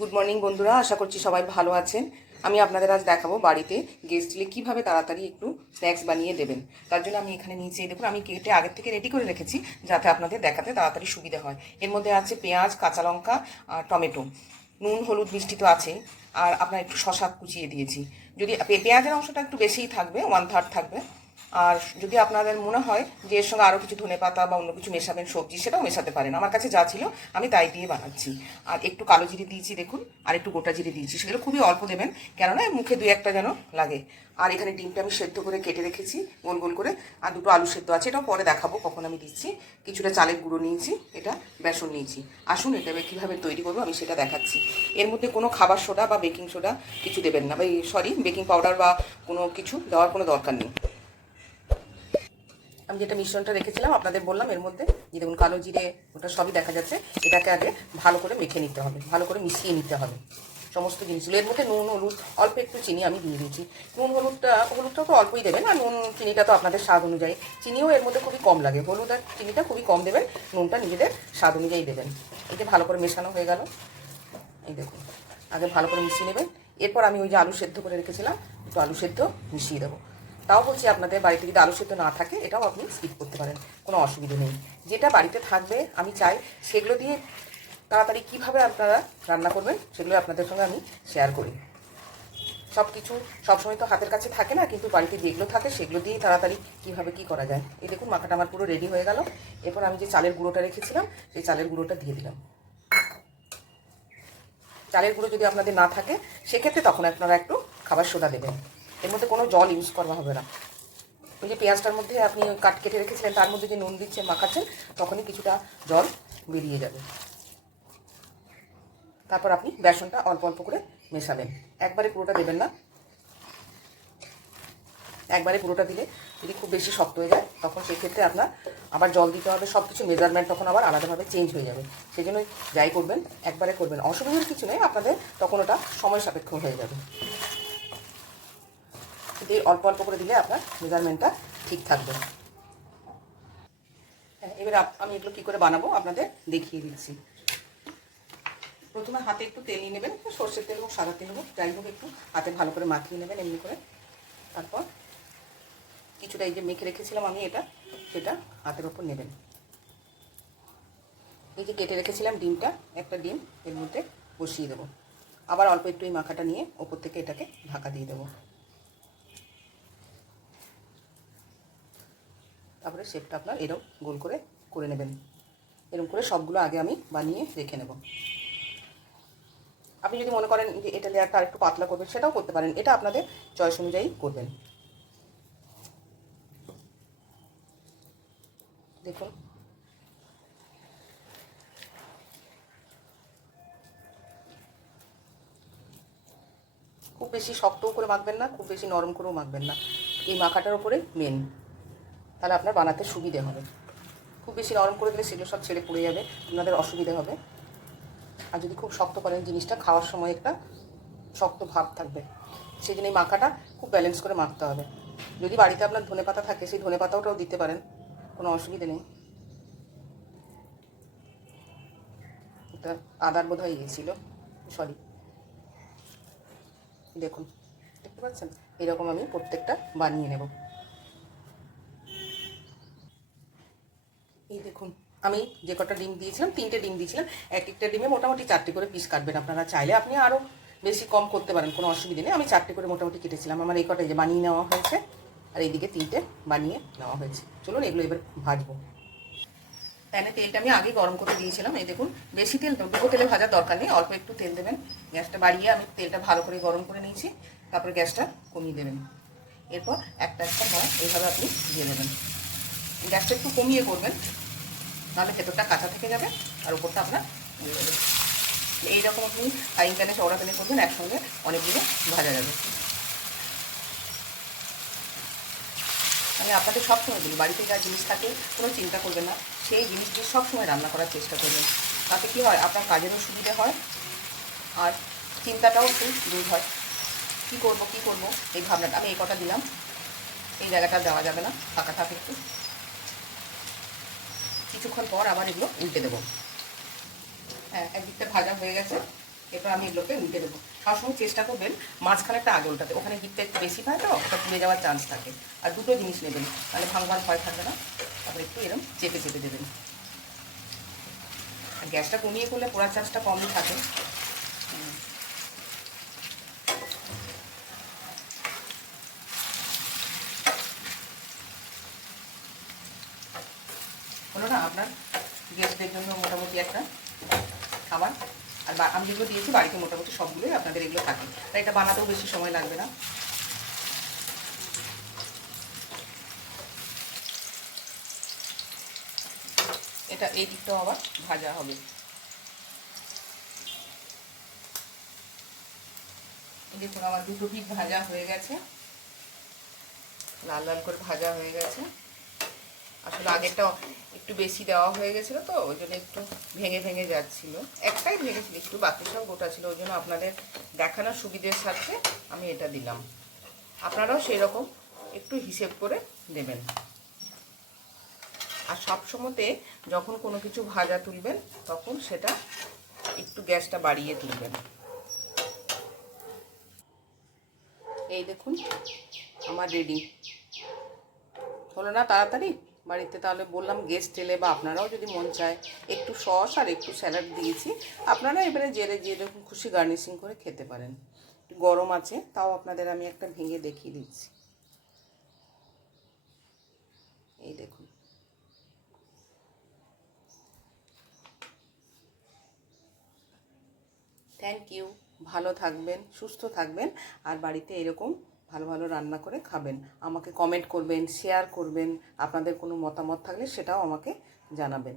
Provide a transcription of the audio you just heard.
Good morning বন্ধুরা, আশা করছি সবাই ভালো আছেন। আমি আপনাদের আজ দেখাবো বাড়িতে গেস্ট এলে কীভাবে তাড়াতাড়ি একটু স্ন্যাক্স বানিয়ে দেবেন। তার জন্য আমি এখানে নিচে দেখুন আমি কেটে আগের থেকে রেডি করে রেখেছি, যাতে আপনাদের দেখাতে তাড়াতাড়ি সুবিধা হয়। এর মধ্যে আছে পেঁয়াজ, কাঁচা লঙ্কা আর টমেটো, নুন হলুদ মিষ্টি তো আছে, আর আপনার একটু শশা কুচিয়ে দিয়েছি। যদি পেঁয়াজের অংশটা একটু বেশিই থাকবে, 1/3 থাকবে। আর যদি আপনাদের মনে হয় যে এর সঙ্গে আরও কিছু ধনেপাতা বা অন্য কিছু মেশাবেন সবজি, সেটাও মেশাতে পারেন। আমার কাছে যা ছিল আমি তাই দিয়ে বানাচ্ছি। আর একটু কালো জিরে দিয়েছি দেখুন, আর একটু গোটা জিরে দিয়েছি, সেগুলো খুবই অল্প দেবেন, কেননা মুখে 2-1টা যেন লাগে। আর এখানে ডিমটা আমি সেদ্ধ করে কেটে রেখেছি গোল গোল করে, আর দুটো আলু সেদ্ধ আছে, এটাও পরে দেখাবো কখন আমি দিচ্ছি। কিছুটা চালের গুঁড়ো নিয়েছি, এটা বেসন নিয়েছি। আসুন এটা কীভাবে তৈরি করবো আমি সেটা দেখাচ্ছি। এর মধ্যে কোনো খাবার সোডা বা বেকিং সোডা কিছু দেবেন না, বা বেকিং পাউডার বা কোনো কিছু দেওয়ার কোনো দরকার নেই। আমি যেটা মিশ্রণটা রেখেছিলাম আপনাদের বললাম, এর মধ্যে যে দেখুন কালো জিরে ওটা সবই দেখা যাচ্ছে। এটাকে আগে ভালো করে মেখে নিতে হবে, ভালো করে মিশিয়ে নিতে হবে সমস্ত জিনিসগুলো। এর মধ্যে নুন হলুদ অল্প একটু চিনি আমি দিয়ে দিয়েছি। হলুদটাও তো অল্পই দেবেন, আর নুন চিনিটা তো আপনাদের স্বাদ অনুযায়ী। চিনিও এর মধ্যে খুবই কম লাগে, হলুদ আর চিনিটা খুবই কম দেবেন, নুনটা নিজেদের স্বাদ অনুযায়ী দেবেন। এই যে ভালো করে মেশানো হয়ে গেল, এই দেখুন আগে ভালো করে মিশিয়ে নেবেন। এরপর আমি ওই যে আলু সেদ্ধ করে রেখেছিলাম, একটু আলু সেদ্ধ মিশিয়ে দেবো। তাও বলছি আপনাদের বাড়িতে যদি আলু সেদ্ধ না থাকে এটাও আপনি স্কিপ করতে পারেন, কোনো অসুবিধা নেই। যেটা বাড়িতে থাকবে আমি চাই সেগুলো দিয়ে তাড়াতাড়ি কীভাবে আপনারা রান্না করবেন সেগুলো আপনাদের সঙ্গে আমি শেয়ার করি। সব কিছু সবসময় তো হাতের কাছে থাকে না, কিন্তু বাড়িতে যেগুলো থাকে সেগুলো দিয়েই তাড়াতাড়ি কীভাবে কী করা যায়। এই দেখুন মাখাটা আমার পুরো রেডি হয়ে গেল। এরপর আমি যে চালের গুঁড়োটা রেখেছিলাম সেই চালের গুঁড়োটা দিয়ে দিলাম। চালের গুঁড়ো যদি আপনাদের না থাকে সেক্ষেত্রে তখন আপনারা একটু খাবার সোডা দেবেন। এর মধ্যে কোনো জল ইউজ করা হবে না। ওই যে পেঁয়াজটার মধ্যে আপনি কেটে রেখেছিলেন তার মধ্যে যে নুন দিচ্ছেন মাখাচ্ছেন, তখনই কিছুটা জল বেরিয়ে যাবে। তারপর আপনি বেসনটা অল্প অল্প করে মেশাবেন, একবারে পুরোটা দেবেন না। একবারে পুরোটা দিলে যদি খুব বেশি শক্ত হয়ে যায় তখন সেক্ষেত্রে আপনার আবার জল দিতে হবে, সব কিছু মেজারমেন্ট তখন আবার আলাদাভাবে চেঞ্জ হয়ে যাবে। সেই জন্য যাই করবেন একবারে করবেন, অসুবিধার কিছু নেই, আপনাদের তখন ওটা সময় সাপেক্ষ হয়ে যাবে। কিন্তু অল্প অল্প করে দিলে আপনার মেজারমেন্টটা ঠিক থাকবে। হ্যাঁ, এবার আমি এগুলো কী করে বানাবো আপনাদের দেখিয়ে দিচ্ছি। প্রথমে হাতে একটু তেল নিয়ে নেবেন, সর্ষের তেল হোক সাদা তেল হোক যাই হোক, একটু হাতে ভালো করে মাখিয়ে নেবেন এমনি করে। তারপর কিছুটা এই যে মেখে রেখেছিলাম আমি সেটা হাতের ওপর নেবেন। এই যে কেটে রেখেছিলাম ডিমটা, একটা ডিম এর মধ্যে বসিয়ে দেবো। আবার অল্প একটু এই মাখাটা নিয়ে ওপর থেকে এটাকে ঢাকা দিয়ে দেবো। তারপরে শেপটা আপনার এরকম গোল করে করে নেবেন। এরকম করে সবগুলো আগে আমি বানিয়ে রেখে নেব। আপনি যদি মনে করেন যে এটা লেয়ারটা আর একটু পাতলা করবেন সেটাও করতে পারেন, এটা আপনাদের চয়েস অনুযায়ী করবেন। দেখুন খুব বেশি শক্তও করে মাখবেন না, খুব বেশি নরম করেও মাখবেন না। এই মাখাটার উপরে মেন, তাহলে আপনার বানাতে সুবিধে হবে। খুব বেশি নরম করে দিলে সেগুলো সব ছেড়ে পড়ে যাবে, আপনাদের অসুবিধা হবে। আর যদি খুব শক্ত করেন জিনিসটা খাওয়ার সময় একটা শক্ত ভাব থাকবে, সেই জন্য এই মাখাটা খুব ব্যালেন্স করে মাখতে হবে। যদি বাড়িতে আপনার ধনেপাতা থাকে সেই ধনেপাতাটাও দিতে পারেন, কোনো অসুবিধে নেই। এটা আদার বোধ হয় ছিল, সরি। দেখুন দেখতে পাচ্ছেন, এরকম আমি প্রত্যেকটা বানিয়ে নেব। এই দেখুন আমি যে কটা ডিম দিয়েছিলাম, 3টে ডিম দিয়েছিলাম, এক একটা ডিমে মোটামুটি 4টে করে পিস কাটবেন। আপনারা চাইলে আপনি আরও বেশি কম করতে পারেন, কোনো অসুবিধা নেই। আমি 4টে করে মোটামুটি কেটেছিলাম। আমার এই কটা যে বানিয়ে নেওয়া হয়েছে, আর এইদিকে 3টে বানিয়ে নেওয়া হয়েছে। চলুন এগুলো এবার ভাজবো। প্যানে তেলটা আমি আগে গরম করে দিয়েছিলাম। এই দেখুন বেশি তেল ডুবো তেলে ভাজার দরকার নেই, অল্প একটু তেল দেবেন। গ্যাসটা বাড়িয়ে আমি তেলটা ভালো করে গরম করে নিয়েছি, তারপর গ্যাসটা কমিয়ে দেবেন। এরপর একটা একটা হয় এইভাবে আপনি দিয়ে দেবেন। গ্যাসটা একটু কমিয়ে করবেন, নাহলে ভেতরটা কাঁচা থেকে যাবে আর উপরটা আপনার দিয়ে দেবেন। এইরকম আপনি ফ্রাইং প্যানে চওড়া প্যানে করবেন, একসঙ্গে অনেকগুলো ভাজা যাবে। আমি আপনাদের সবসময় বলি, বাড়িতে যা জিনিস থাকে কোনো চিন্তা করবেন না, সেই জিনিস দিয়ে সবসময় রান্না করার চেষ্টা করবেন। তাতে কী হয়, আপনার কাজেরও সুবিধা হয় আর চিন্তাটাও একটু দূর হয়। কী করবো এই ভাবনাটা। আমি এই কটা দিলাম, এই জায়গাটা দেওয়া যাবে না, ফাঁকা থাকে একটু। কিছুক্ষণ পর আবার এগুলো উল্টে দেবো। হ্যাঁ, একদিকটা ভাজা হয়ে গেছে, এরপর আমি এগুলোকে উল্টে দেবো। সবসময় চেষ্টা করবেন মাঝখানেরটা আগে উল্টাতে, ওখানে হিটটা একটু বেশি পায় তো, ওটা পুড়ে যাওয়ার চান্স থাকে। আর দুটো জিনিস নেবেন, তাহলে ভাঙবার ভয় থাকবে না। তারপরে একটু এরকম চেপে চেপে দেবেন। আর গ্যাসটা কমিয়ে করলে পোড়ার চান্সটা কমই থাকে। হলো না আপনার গেস্টদের জন্য মোটামুটি একটা খাবার। আর আমি যেগুলো দিয়েছি বাড়িতে মোটামুটি সবগুলোই আপনাদের এগুলো থাকে, তাই এটা বানাতেও বেশি সময় লাগবে না। এটা এই দিকটাও আবার ভাজা হবে। দেখুন আমার দুটো পিঠ ভাজা হয়ে গেছে, লাল লাল করে ভাজা হয়ে গেছে। আসলে আগেরটা একটু বেশি দেওয়া হয়ে গেছিলো তো, ওই জন্য একটু ভেঙে ভেঙে যাচ্ছিল। একটাই ভেঙেছিল একটু, বাকি সব গোটা ছিল। ওই জন্য আপনাদের দেখানোর সুবিধের সাথে আমি এটা দিলাম। আপনারাও সেই রকম একটু হিসেব করে দেবেন। আর সব সময়তে যখন কোনো কিছু ভাজা তুলবেন তখন সেটা একটু গ্যাসটা বাড়িয়ে তুলবেন। এই দেখুন আমার রেডি হলো না তাড়াতাড়ি বাড়িতে। তাহলে বললাম গেস্ট এলে বা আপনারাও যদি মন চায় একটু সস আর একটু স্যালাড দিয়েছি, আপনারা এবারে যেরকম খুশি গার্নিশিং করে খেতে পারেন। গরম আছে তাও আপনাদের আমি একটা ভেঙে দেখিয়ে দিচ্ছি। এই দেখুন, থ্যাংক ইউ। ভালো থাকবেন, সুস্থ থাকবেন, আর বাড়িতে এরকম ভালো ভালো রান্না করে খাবেন। আমাকে কমেন্ট করবেন, শেয়ার করবেন, আপনাদের কোনো মতামত থাকলে সেটাও আমাকে জানাবেন।